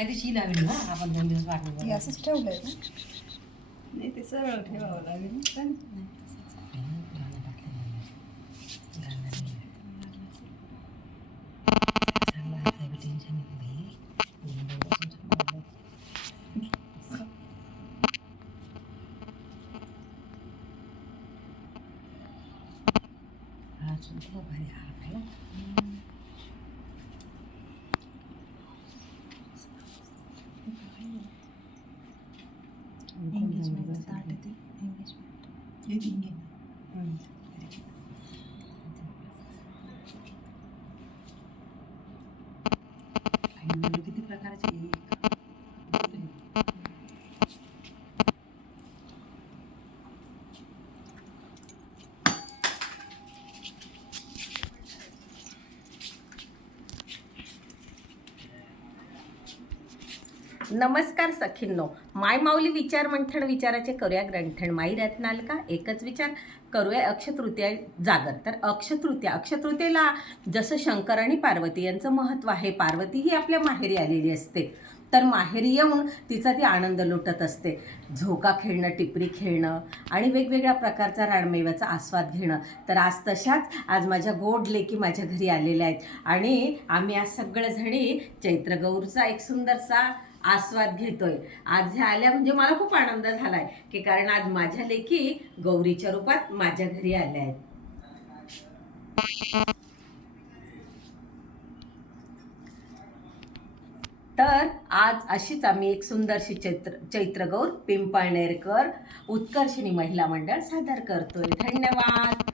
शी लावली ना आपण 2 दिवस वाटून हे असंच ठेवलंय ना. नाही ते सरळ ठेवावं लागेल ना पण. किती प्रकारचे नमस्कार सखींनो, माय माऊली विचार मंथन विचाराचे करूया ग्रंथन. माई रत्नाल का एकच विचार करूया अक्षतृतीया जागर. तर अक्षतृतीयेला जसं शंकर आणि पार्वती यांचं महत्त्व आहे. पार्वती ही आपल्या माहेरी आलेली असते, तर माहेरी येऊन तिचा ती आनंद लुटत असते. झोका खेळणं, टिपरी खेळणं आणि वेगवेगळ्या प्रकारचा रानमेव्याचा आस्वाद घेणं. तर आज तशाच आज माझ्या गोड लेकी माझ्या घरी आलेल्या आहेत आणि आम्ही आज सगळेजणी चैत्रगौरचा एक सुंदरसा आस्वाद घेतोय. आज ह्या आल्या म्हणजे मला खूप आनंद झालाय की कारण आज माझ्या लेकी गौरीच्या रूपात माझ्या घरी आल्या आहेत. तर आज अशीच आम्ही एक सुंदरशी चैत्रगौर पिंपळनेरकर उत्कर्षिणी महिला मंडळ सादर करतोय. धन्यवाद.